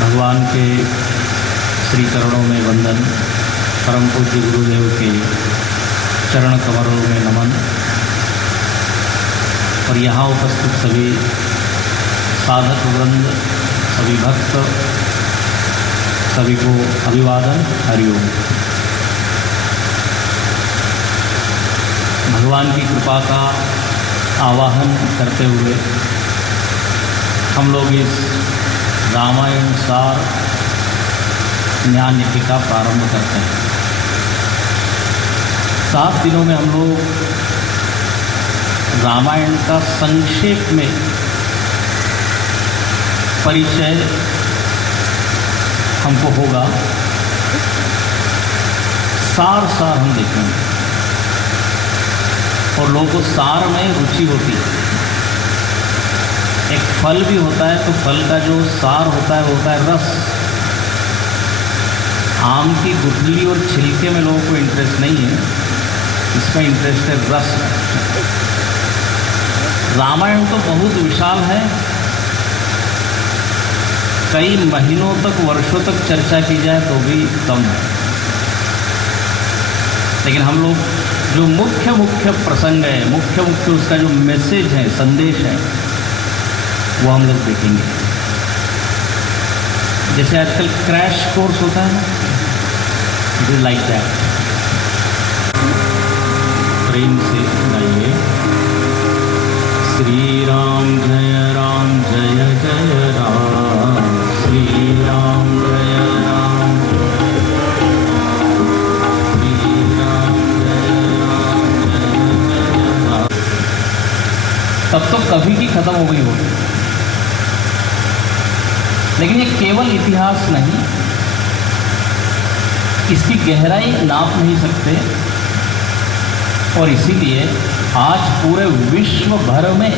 भगवान के श्री चरणों में वंदन, परम पूज्य गुरुदेव के चरण कमलों में नमन और यहाँ उपस्थित सभी साधक वृंद, सभी भक्त, सभी को अभिवादन, हरिओम। भगवान की कृपा का आवाहन करते हुए हम लोग इस रामायण सार ज्ञान नीति का प्रारंभ करते हैं। 7 दिनों में हम लोग रामायण का संक्षेप में परिचय हमको होगा, सार हम देखेंगे और लोगों को सार में रुचि होती है। एक फल भी होता है तो फल का जो सार होता है वो होता है रस। आम की गुठली और छिलके में लोगों को इंटरेस्ट नहीं है, इसमें इंटरेस्ट है रस में। रामायण तो बहुत विशाल है, कई महीनों तक, वर्षों तक चर्चा की जाए तो भी कम है। लेकिन हम लोग जो मुख्य प्रसंग है, मुख्य उसका जो मैसेज है, संदेश है, वो हम लोग देखेंगे। जैसे आजकल क्रैश कोर्स होता है, इट इज लाइक दैट। प्रेम से गाइए, श्री राम जय जय राम, श्री राम जय राम, श्री राम जय राम। तब तो कभी की खत्म हो गई होगी, लेकिन ये केवल इतिहास नहीं, इसकी गहराई नाप नहीं सकते। और इसीलिए आज पूरे विश्व भर में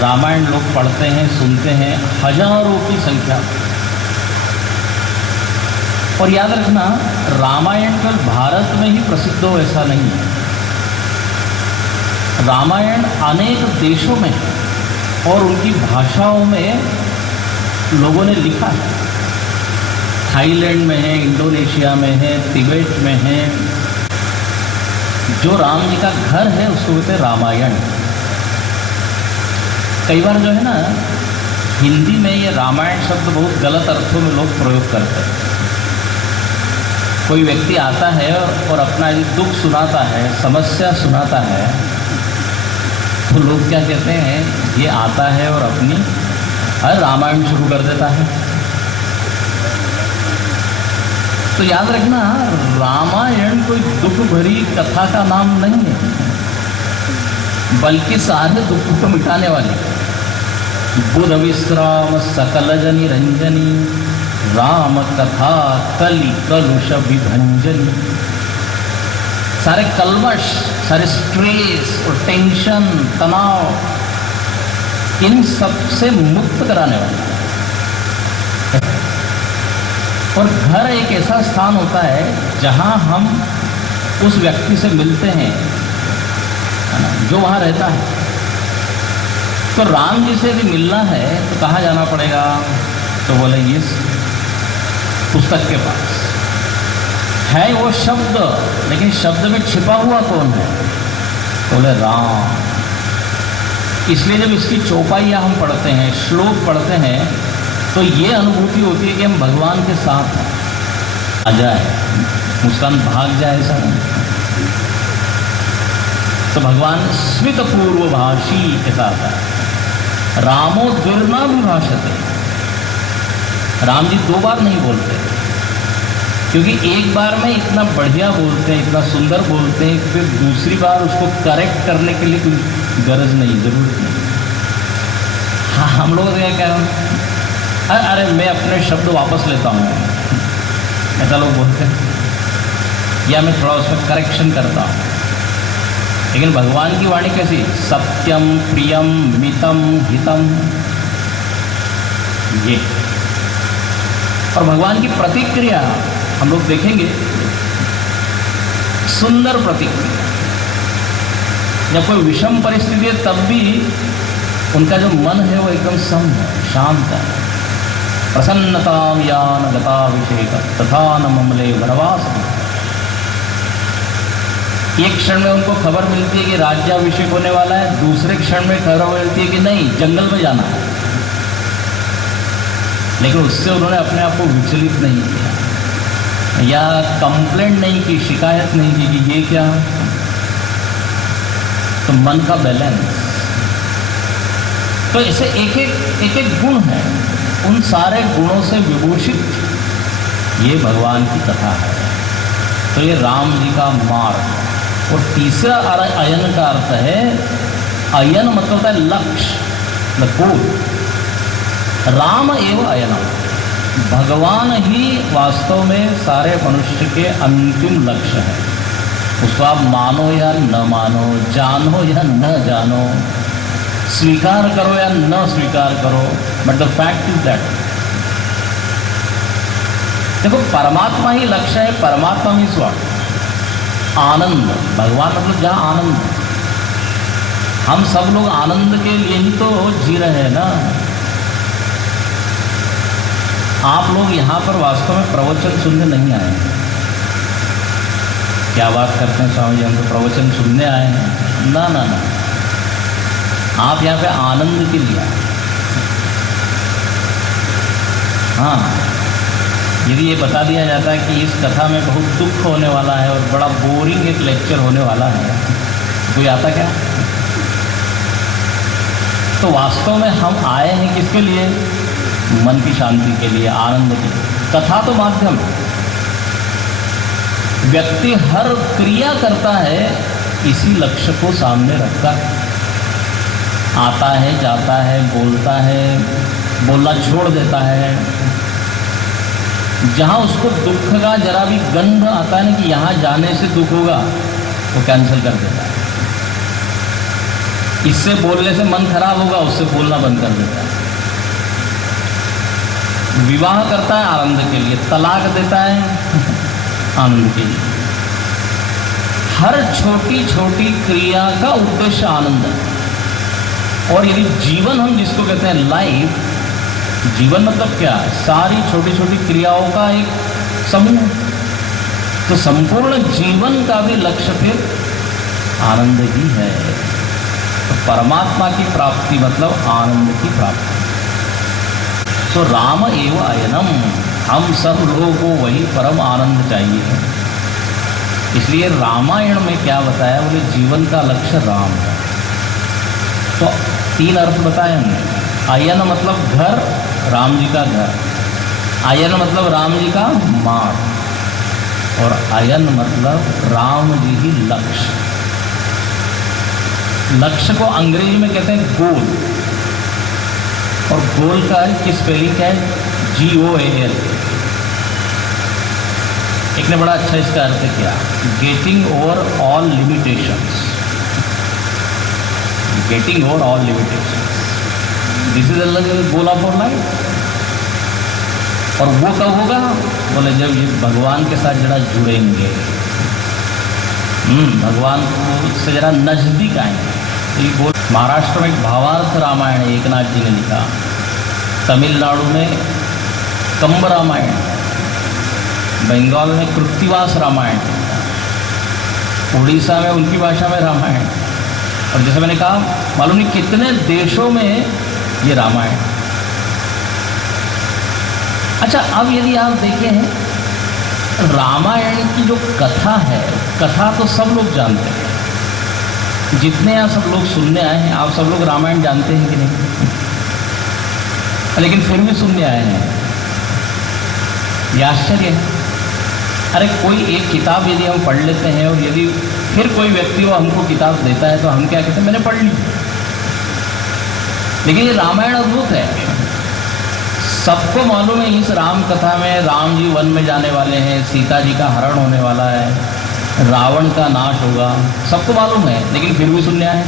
रामायण लोग पढ़ते हैं, सुनते हैं, हजारों की संख्या। और याद रखना, रामायण केवल भारत में ही प्रसिद्ध हो ऐसा नहीं है। रामायण अनेक देशों में और उनकी भाषाओं में लोगों ने लिखा है। थाईलैंड में है, इंडोनेशिया में है, तिब्बत में है। जो राम जी का घर है उसको कहते हैं रामायण। कई बार जो है ना, हिंदी में ये रामायण शब्द बहुत गलत अर्थों में लोग प्रयोग करते हैं। कोई व्यक्ति आता है और अपना दुख सुनाता है, समस्या सुनाता है, तो लोग क्या कहते हैं, ये आता है और अपनी रामायण शुरू कर देता है। तो याद रखना, रामायण कोई दुख भरी कथा का नाम नहीं है, बल्कि सारे दुख को मिटाने वाली। बुध विश्राम सकल जनि रंजनी, राम कथा कलि कलुष विभंजनी। सारे कलवश, सारे स्ट्रेस और टेंशन, तनाव, इन सब से मुक्त कराने वाला। और घर एक ऐसा स्थान होता है जहां हम उस व्यक्ति से मिलते हैं, है ना, जो वहां रहता है। तो राम जी से यदि मिलना है तो कहाँ जाना पड़ेगा? तो बोले इस पुस्तक के पास है वो शब्द, लेकिन शब्द में छिपा हुआ कौन है? बोले राम। इसलिए जब इसकी चौपाइयाँ हम पढ़ते हैं, श्लोक पढ़ते हैं, तो ये अनुभूति होती है कि हम भगवान के साथ हैं। आ जाए, मुस्कान भाग जाए, ऐसा नहीं। तो भगवान स्मित पूर्व भाषी के साथ है। रामो द्विर्ना विभाषते। राम जी 2 बार नहीं बोलते, क्योंकि एक बार में इतना बढ़िया बोलते हैं, इतना सुंदर बोलते हैं, फिर दूसरी बार उसको करेक्ट करने के लिए कोई गरज नहीं, जरूरत नहीं। हाँ, हम लोग क्या अरे मैं अपने शब्द वापस लेता हूँ, ऐसा लोग बोलते हैं, या मैं थोड़ा उसमें करेक्शन करता हूँ। लेकिन भगवान की वाणी कैसी? सत्यम प्रियम मितम हितम। ये और भगवान की प्रतिक्रिया हम लोग देखेंगे, सुंदर प्रतिक्रिया। जब कोई विषम परिस्थिति है तब भी उनका जो मन है वो एकदम सम है, शांत है। प्रसन्नताम यान गताभिषेक तथा न ममले वनवास। एक क्षण में उनको खबर मिलती है कि राज्याभिषेक होने वाला है, दूसरे क्षण में खबर मिलती है कि नहीं, जंगल में जाना है। लेकिन उससे उन्होंने अपने आप को विचलित नहीं किया या कंप्लेंट नहीं की, शिकायत नहीं की कि ये क्या। तो मन का बैलेंस, तो ऐसे एक एक गुण है, उन सारे गुणों से विभूषित ये भगवान की कथा है। तो ये राम जी का मार्ग। और तीसरा अयन का अर्थ है, अयन मतलब होता है लक्ष्य, गोल। राम एवं अयनम, भगवान ही वास्तव में सारे मनुष्य के अंतिम लक्ष्य है। उसको आप मानो या न मानो, जानो या न जानो, स्वीकार करो या न स्वीकार करो, but the fact is that. देखो, परमात्मा ही लक्ष्य है, परमात्मा मीन्स व्हाट? आनंद। भगवान मतलब जहाँ आनंद। हम सब लोग आनंद के लिए ही तो जी रहे हैं ना। आप लोग यहाँ पर वास्तव में प्रवचन सुनने नहीं आए हैं। क्या बात करते हैं स्वामी जी, हम तो प्रवचन सुनने आए हैं। ना ना ना, आप यहाँ पे आनंद के लिए आए। हाँ, यदि ये बता दिया जाता है कि इस कथा में बहुत दुख होने वाला है और बड़ा बोरिंग एक लेक्चर होने वाला है, कोई आता क्या? तो वास्तव में हम आए हैं किसके लिए? मन की शांति के लिए, आनंद के लिए। कथा तो माध्यम है। व्यक्ति हर क्रिया करता है इसी लक्ष्य को सामने रखकर। आता है, जाता है, बोलता है, बोलना छोड़ देता है। जहाँ उसको दुख का जरा भी गंध आता है ना कि यहाँ जाने से दुख होगा, वो कैंसिल कर देता है। इससे बोलने से मन खराब होगा, उससे बोलना बंद कर देता है। विवाह करता है आनंद के लिए, तलाक देता है आनंद के लिए। हर छोटी छोटी क्रिया का उद्देश्य आनंद है। और यदि जीवन हम जिसको कहते हैं लाइफ, जीवन मतलब क्या? सारी छोटी छोटी क्रियाओं का एक समूह। तो संपूर्ण जीवन का भी लक्ष्य फिर आनंद ही है। तो परमात्मा की प्राप्ति मतलब आनंद की प्राप्ति। तो राम एवं अयनम, हम सब लोगों को वही परम आनंद चाहिए। इसलिए रामायण में क्या बताया? बोले जीवन का लक्ष्य राम है। तो 3 अर्थ बताए हमने। अयन मतलब घर, राम जी का घर। अयन मतलब राम जी का मार्ग। और अयन मतलब राम जी ही लक्ष्य। लक्ष्य को अंग्रेजी में कहते हैं गोल। और गोल का की स्पेलिंग है GOAL। एक ने बड़ा अच्छा इसका अर्थ किया, getting over all limitations. Getting over all limitations, this is the goal of our life. और वो कब होगा? बोले जब ये भगवान के साथ जरा जुड़ेंगे, भगवान से जरा नजदीक आएंगे। ये महाराष्ट्र में एक भावार्थ रामायण है, एकनाथ जी ने लिखा। तमिलनाडु में कंब रामायण, बंगाल में कृत्तिवास रामायण, उड़ीसा में उनकी भाषा में रामायण। और जैसे मैंने कहा, मालूम नहीं कितने देशों में ये रामायण। अच्छा, अब यदि आप देखें रामायण की जो कथा है, कथा तो सब लोग जानते हैं। जितने यहाँ सब लोग सुनने आए हैं, आप सब लोग रामायण जानते हैं कि नहीं? लेकिन फिर भी सुनने आए हैं, ये आश्चर्य है। अरे कोई एक किताब यदि हम पढ़ लेते हैं और यदि फिर कोई व्यक्ति वो हमको किताब देता है तो हम क्या कहते हैं? मैंने पढ़ ली। लेकिन ये रामायण अद्भुत है। सबको मालूम है इस राम कथा में राम जी वन में जाने वाले हैं, सीता जी का हरण होने वाला है, रावण का नाश होगा, सबको मालूम है, लेकिन फिर भी सुनने आए।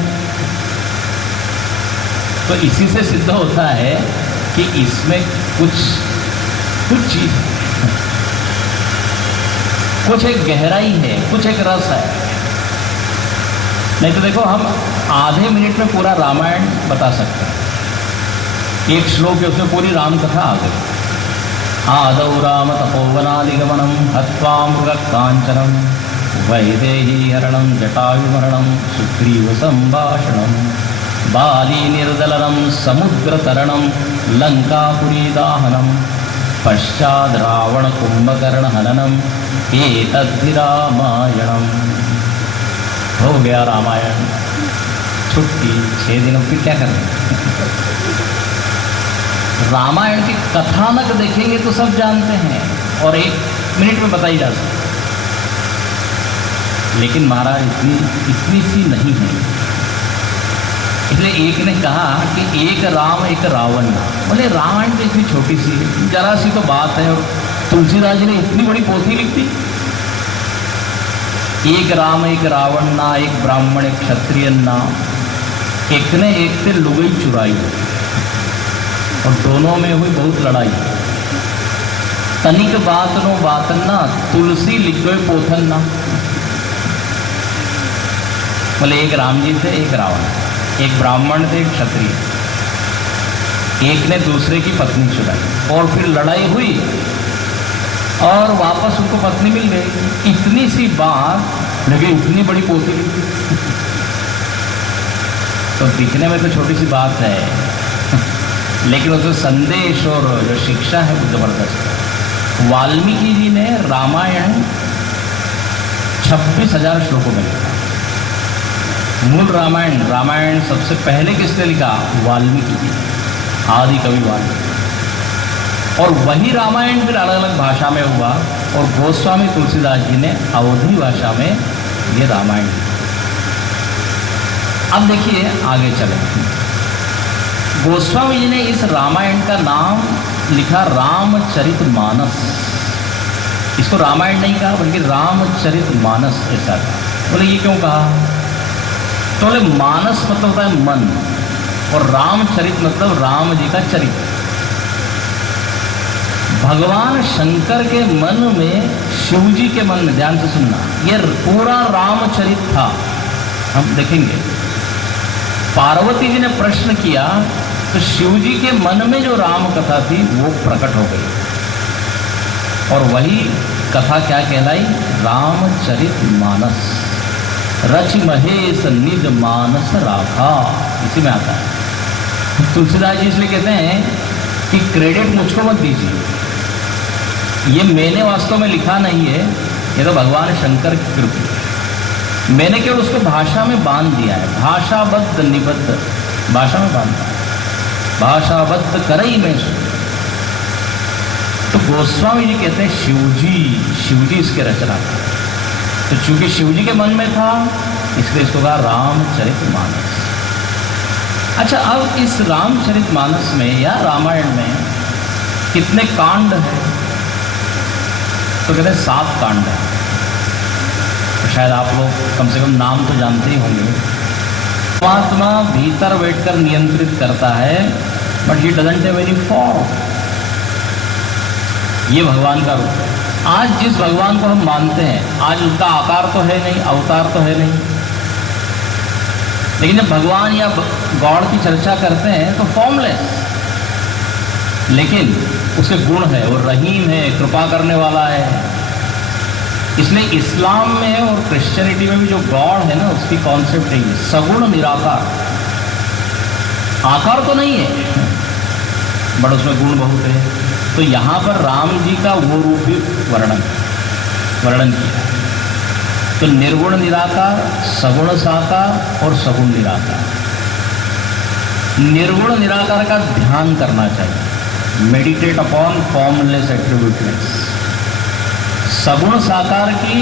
तो इसी से सिद्ध होता है कि इसमें कुछ चीज, कुछ एक गहराई है, कुछ एक रस है। नहीं तो देखो, हम आधे मिनट में पूरा रामायण बता सकते हैं। एक श्लोक है, उसमें पूरी राम कथा आ गई। आदौ राम तपोवनादिगमनं हत्वा मृगकाञ्चनं वैदेहीहरणं जटायुमरणं सुग्रीवसम्भाषणं बाली निर्दलनं समुद्रतरणं लङ्कापुरीदाहनं पश्चाद् रावणकुम्भकर्णहननम् एतद्धि रामायणम्। हो गया रामायण, छुट्टी 6 दिनों की क्या करें। रामायण के कथानक देखेंगे तो सब जानते हैं और 1 मिनट में बताई जा सकती, लेकिन महाराज इतनी सी नहीं है। इसलिए एक ने कहा कि एक राम एक रावण ना, बोले रामायण तो इतनी छोटी सी है, जरा सी तो बात है, और तुलसीदास जी ने इतनी बड़ी पोथी लिख दी। एक राम एक रावण ना, एक ब्राह्मण एक क्षत्रिय ना, एक ने एक से लुगई चुराई और दोनों में हुई बहुत लड़ाई। तनिक बात नो बातन ना, तुलसी लिख गए पोथन ना। बोले एक राम जी थे एक रावण, एक ब्राह्मण थे एक क्षत्रिय, एक ने दूसरे की पत्नी चुराई और फिर लड़ाई हुई और वापस उनको पत्नी मिल गई। इतनी सी बात लगे, इतनी बड़ी पोथी तो दिखने में तो छोटी सी बात है, लेकिन उसमें संदेश और जो शिक्षा है वो जबरदस्त है। वाल्मीकि जी ने रामायण 26,000 श्लोकों में लिखा। मूल रामायण सबसे पहले किसने लिखा? वाल्मीकि जी, आदि कवि वाल्मीकि। और वही रामायण फिर अलग अलग भाषा में हुआ और गोस्वामी तुलसीदास जी ने अवधी भाषा में ये रामायण लिखा। अब देखिए आगे चले, गोस्वामी जी ने इस रामायण का नाम लिखा रामचरितमानस। इसको रामायण नहीं कहा बल्कि रामचरितमानस ऐसा कहा। बोले ये क्यों कहा? तो बोले मानस मतलब होता है मन और रामचरित मतलब राम जी का चरित्र। भगवान शंकर के मन में, शिव जी के मन में, ध्यान से सुनना, ये पूरा रामचरित था। हम देखेंगे पार्वती जी ने प्रश्न किया तो शिव जी के मन में जो राम कथा थी वो प्रकट हो गई और वही कथा क्या कहलाई? रामचरितमानस। रच महेश निज मानस राखा, इसी में आता है। तुलसीदास जी इसलिए कहते हैं कि क्रेडिट मुझको मत दीजिए, ये मैंने वास्तव में लिखा नहीं है, ये तो भगवान शंकर की कृपा है। मैंने केवल उसको भाषा में बांध दिया है, भाषाबद्ध निबद्ध, भाषा में बांधा, भाषाबद्ध करई में सु। तो गोस्वामी जी कहते हैं शिवजी इसके रचना था। तो चूंकि शिवजी के मन में था इसलिए इसको कहा रामचरितमानस। अच्छा, अब इस रामचरितमानस में या रामायण में कितने कांड हैं? तो कहते हैं 7 कांड हैं। तो शायद आप लोग कम से कम नाम तो जानते ही होंगे। परमात्मा भीतर बैठकर नियंत्रित करता है, but he doesn't have any form. ये भगवान का रूप है। आज जिस भगवान को हम मानते हैं, आज उसका आकार तो है नहीं, अवतार तो है नहीं, लेकिन जब भगवान या गॉड की चर्चा करते हैं तो फॉर्मलेस, लेकिन उसके गुण है, वो रहीम है, कृपा करने वाला है। इसलिए इस्लाम में और क्रिश्चियनिटी में भी जो गॉड है ना, उसकी कॉन्सेप्ट है सगुण निराकार। आकार तो नहीं है बट उसमें गुण बहुत है। तो यहाँ पर राम जी का वो रूप भी वर्णन किया। तो निर्गुण निराकार, सगुण साकार और सगुण निराकार। निर्गुण निराकार का ध्यान करना चाहिए, मेडिटेट अपॉन फॉर्मलेस एट्रीब्यूटनेस। सगुण साकार की